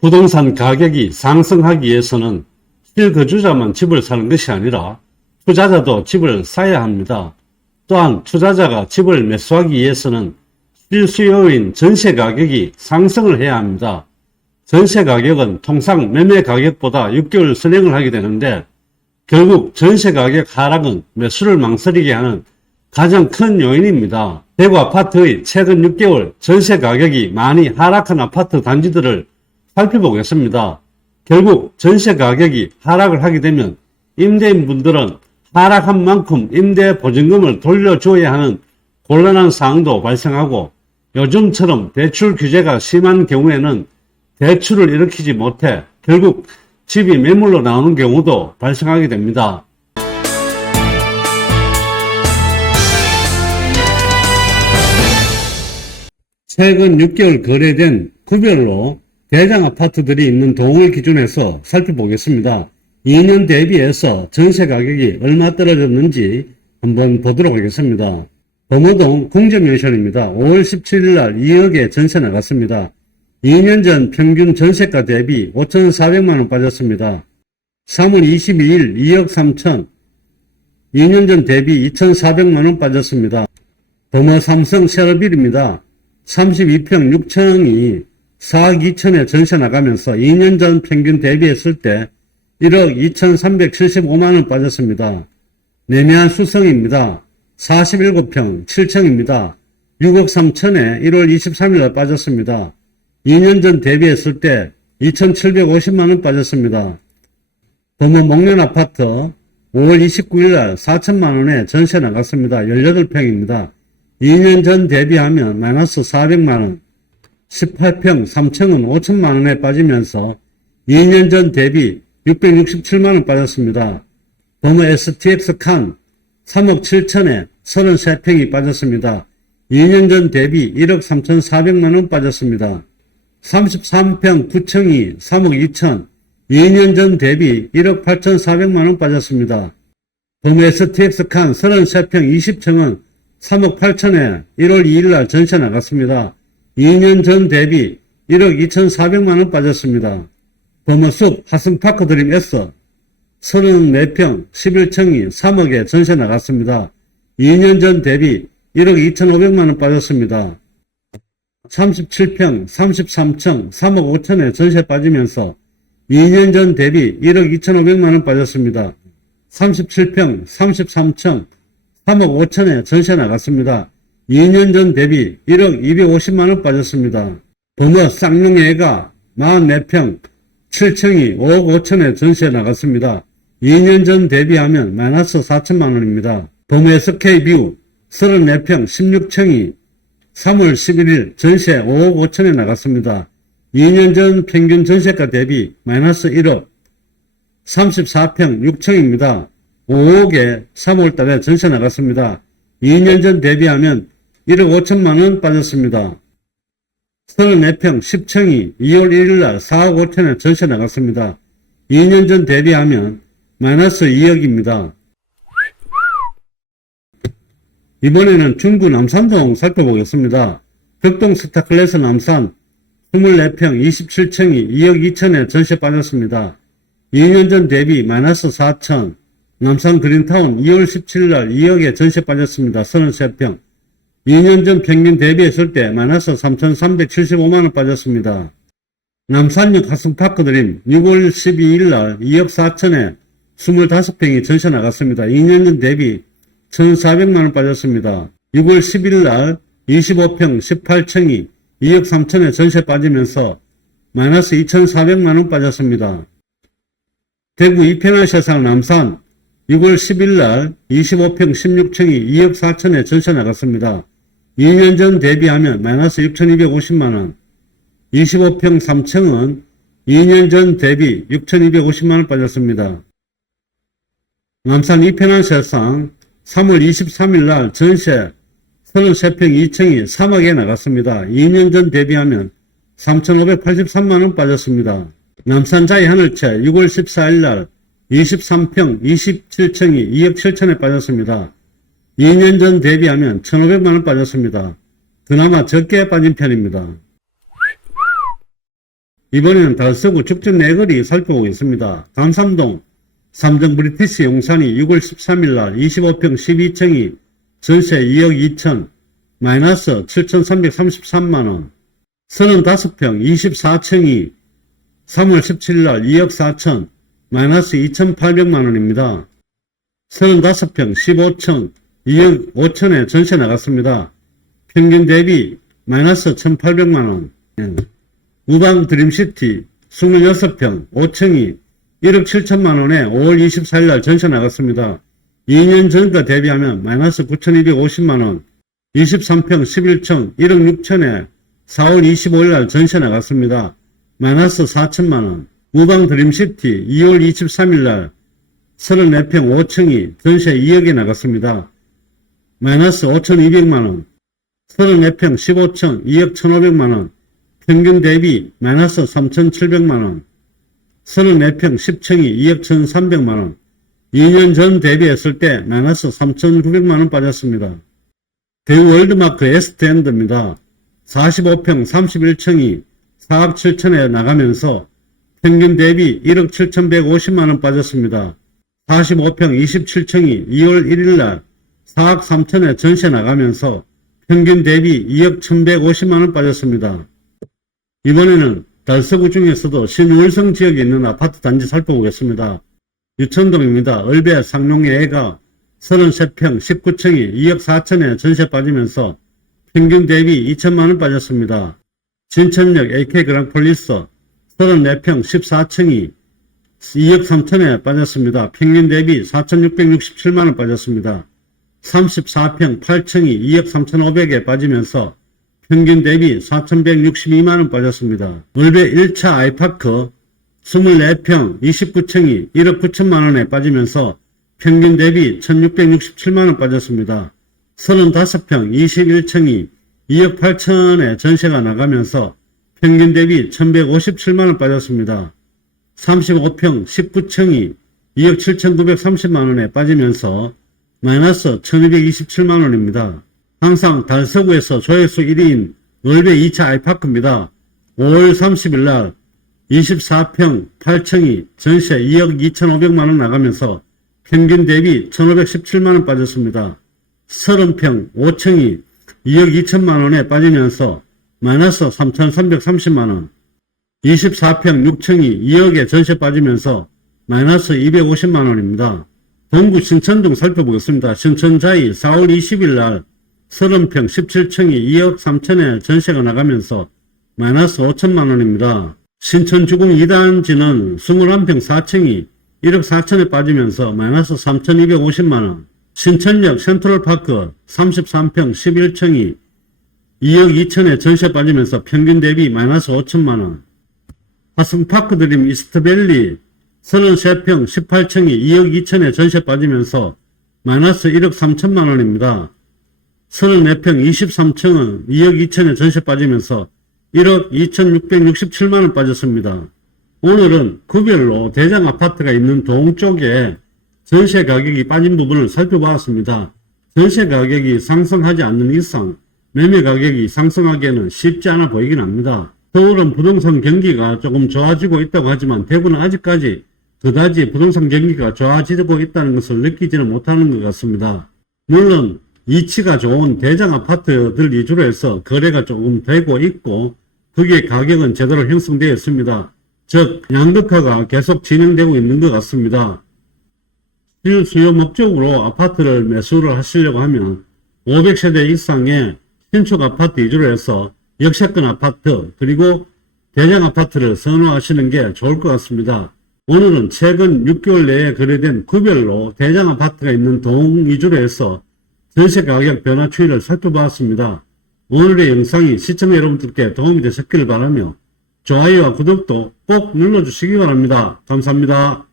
부동산 가격이 상승하기 위해서는 실거주자만 집을 사는 것이 아니라 투자자도 집을 사야 합니다. 또한 투자자가 집을 매수하기 위해서는 실수요인 전세 가격이 상승을 해야 합니다. 전세 가격은 통상 매매 가격보다 6개월 선행을 하게 되는데 결국 전세 가격 하락은 매수를 망설이게 하는 가장 큰 요인입니다. 대구 아파트의 최근 6개월 전세 가격이 많이 하락한 아파트 단지들을 살펴보겠습니다. 결국 전세 가격이 하락을 하게 되면 임대인분들은 하락한 만큼 임대 보증금을 돌려줘야 하는 곤란한 상황도 발생하고 요즘처럼 대출 규제가 심한 경우에는 대출을 일으키지 못해 결국 집이 매물로 나오는 경우도 발생하게 됩니다. 최근 6개월 거래된 구별로 대장 아파트들이 있는 동을 기준해서 살펴보겠습니다. 2년 대비해서 전세 가격이 얼마 떨어졌는지 한번 보도록 하겠습니다. 범어동 궁정면션입니다. 5월 17일 날 2억에 전세 나갔습니다. 2년 전 평균 전세가 대비 5,400만원 빠졌습니다. 3월 22일 2억 3천, 2년 전 대비 2,400만원 빠졌습니다. 범어 삼성 셰러빌입니다. 32평 6층이 4억 2천에 전세 나가면서 2년 전 평균 대비했을 때 1억 2,375만원 빠졌습니다. 내면 수성입니다. 47평 7층입니다. 6억 3천에 1월 23일 날 빠졌습니다. 2년 전 대비했을 때 2,750만원 빠졌습니다. 범어 목련 아파트 5월 29일 날 4천만원에 전세 나갔습니다. 18평입니다. 2년 전 대비하면 마이너스 400만원, 18평 3층은 5천만원에 빠지면서 2년 전 대비 667만원 빠졌습니다. 범어 STX 칸 3억 7천에 33평이 빠졌습니다. 2년 전 대비 1억 3,400만원 빠졌습니다. 33평 9층이 3억 2천, 2년 전 대비 1억 8,400만원 빠졌습니다. 범어 STX 칸 33평 20층은 3억 8천에 1월 2일 날 전세 나갔습니다. 2년 전 대비 1억 2,400만원 빠졌습니다. 범어숲 하승파크 드림 S 34평 11층이 3억에 전세 나갔습니다. 2년 전 대비 1억 2,500만원 빠졌습니다. 37평 33층 3억 5천에 전세 빠지면서 2년 전 대비 1억 2,500만원 빠졌습니다. 37평 33층 3억 5천에 전세 나갔습니다. 2년 전 대비 1억 250만원 빠졌습니다. 범어 쌍용애가 44평 7층이 5억 5천에 전세 나갔습니다. 2년 전 대비하면 마이너스 4천만원입니다. 범어 SK뷰 34평 16층이 3월 11일 전세 5억 5천에 나갔습니다. 2년 전 평균 전세가 대비 마이너스 1억 34평 6층입니다. 5억에 3월 달에 전세 나갔습니다. 2년 전 대비하면 1억 5천만원 빠졌습니다. 34평 10층이 2월 1일 날 4억 5천에 전세 나갔습니다. 2년 전 대비하면 마이너스 2억입니다. 이번에는 중구 남산동 살펴보겠습니다. 덕동 스타클래스 남산 24평 27층이 2억 2천에 전세 빠졌습니다. 2년 전 대비 마이너스 4천. 남산 그린타운 2월 17일 날 2억에 전세 빠졌습니다. 33평. 2년 전 평균 대비했을 때 마이너스 3,375만원 빠졌습니다. 남산역 하승파크 드림 6월 12일 날 2억 4천에 25평이 전세 나갔습니다. 2년 전 대비 1,400만원 빠졌습니다. 6월 11일 날 25평 18층이 2억 3천에 전세 빠지면서 마이너스 2,400만원 빠졌습니다. 대구 이편화시장 남산 6월 10일 날 25평 16층이 2억 4천에 전세 나갔습니다. 2년 전 대비하면 마이너스 6,250만원, 25평 3층은 2년 전 대비 6,250만원 빠졌습니다. 남산 이편화시장 3월 23일 날 전세 33평 2층이 3억에 나갔습니다. 2년 전 대비하면 3,583만원 빠졌습니다. 남산 자이 하늘채 6월 14일 날 23평 27층이 2억 7천에 빠졌습니다. 2년 전 대비하면 1,500만원 빠졌습니다. 그나마 적게 빠진 편입니다. 이번에는 달서구 죽전 내거리 살펴보겠습니다. 감삼동 삼정 브리티시 용산이 6월 13일 날 25평 12층이 전세 2억 2천 마이너스 7,333만원, 35평 24층이 3월 17일 날 2억 4천 마이너스 2,800만원입니다. 35평 15층 2억 5천에 전세 나갔습니다. 평균 대비 마이너스 1,800만원. 우방 드림시티 26평 5층이 1억 7천만원에 5월 24일 날 전세 나갔습니다. 2년 전과 대비하면 마이너스 9,250만원. 23평 11층 1억 6천에 4월 25일 날 전세 나갔습니다. 마이너스 4천만원. 우방 드림시티 2월 23일 날 34평 5층이 전세 2억에 나갔습니다. 마이너스 5,200만원. 34평 15층 2억 1,500만원. 평균 대비 마이너스 3,700만원. 34평 10층이 2억 1,300만원. 2년 전 대비했을 때 마이너스 3,900만원 빠졌습니다. 대우 월드마크 에스트엔드입니다. 45평 31층이 4억 7천에 나가면서 평균 대비 1억 7,150만원 빠졌습니다. 45평 27층이 2월 1일날 4억 3천에 전세 나가면서 평균 대비 2억 1,150만원 빠졌습니다. 이번에는 달서구 중에서도 신월성 지역에 있는 아파트 단지 살펴보겠습니다. 유천동입니다. 을배 상용의 애가 33평 19층이 2억 4천에 전세 빠지면서 평균 대비 2천만원 빠졌습니다. 진천역 AK 그랑폴리스 34평 14층이 2억 3천에 빠졌습니다. 평균 대비 4,667만원 빠졌습니다. 34평 8층이 2억 3,500에 빠지면서 평균 대비 4,162만원 빠졌습니다. 을배 1차 아이파크 24평 29층이 1억 9천만원에 빠지면서 평균 대비 1,667만원 빠졌습니다. 35평 21층이 2억 8천에 전세가 나가면서 평균 대비 1,157만원 빠졌습니다. 35평 19층이 2억 7,930만원에 빠지면서 마이너스 1,227만원입니다. 항상 달서구에서 조회수 1위인 을배 2차 아이파크입니다. 5월 30일 날 24평 8층이 전세 2억 2,500만원 나가면서 평균 대비 1,517만원 빠졌습니다. 30평 5층이 2억 2천만원에 빠지면서 마이너스 3,330만원. 24평 6층이 2억에 전세 빠지면서 마이너스 250만원입니다. 동구 신천동 살펴보겠습니다. 신천자이 4월 20일 날 30평 17층이 2억 3천에 전세가 나가면서 마이너스 5천만원입니다. 신천주공 2단지는 21평 4층이 1억 4천에 빠지면서 마이너스 3,250만원. 신천역 센트럴파크 33평 11층이 2억 2천에 전세 빠지면서 평균 대비 마이너스 5천만원. 하승파크 드림 이스트밸리 33평 18층이 2억 2천에 전세 빠지면서 마이너스 1억 3천만원입니다. 34평 23층은 2억 2천에 전세 빠지면서 1억 2,667만원 빠졌습니다. 오늘은 구별로 대장 아파트가 있는 동쪽에 전세 가격이 빠진 부분을 살펴보았습니다. 전세 가격이 상승하지 않는 이상 매매 가격이 상승하기에는 쉽지 않아 보이긴 합니다. 서울은 부동산 경기가 조금 좋아지고 있다고 하지만 대구는 아직까지 그다지 부동산 경기가 좋아지고 있다는 것을 느끼지는 못하는 것 같습니다. 물론 위치가 좋은 대장 아파트들 위주로 해서 거래가 조금 되고 있고 거기에 가격은 제대로 형성되어 있습니다. 즉 양극화가 계속 진행되고 있는 것 같습니다. 실수요 목적으로 아파트를 매수를 하시려고 하면 500세대 이상의 신축 아파트 위주로 해서 역세권 아파트 그리고 대장 아파트를 선호하시는 게 좋을 것 같습니다. 오늘은 최근 6개월 내에 거래된 구별로 대장 아파트가 있는 동 위주로 해서 전세 가격 변화 추이를 살펴보았습니다. 오늘의 영상이 시청자 여러분들께 도움이 되셨기를 바라며 좋아요와 구독도 꼭 눌러주시기 바랍니다. 감사합니다.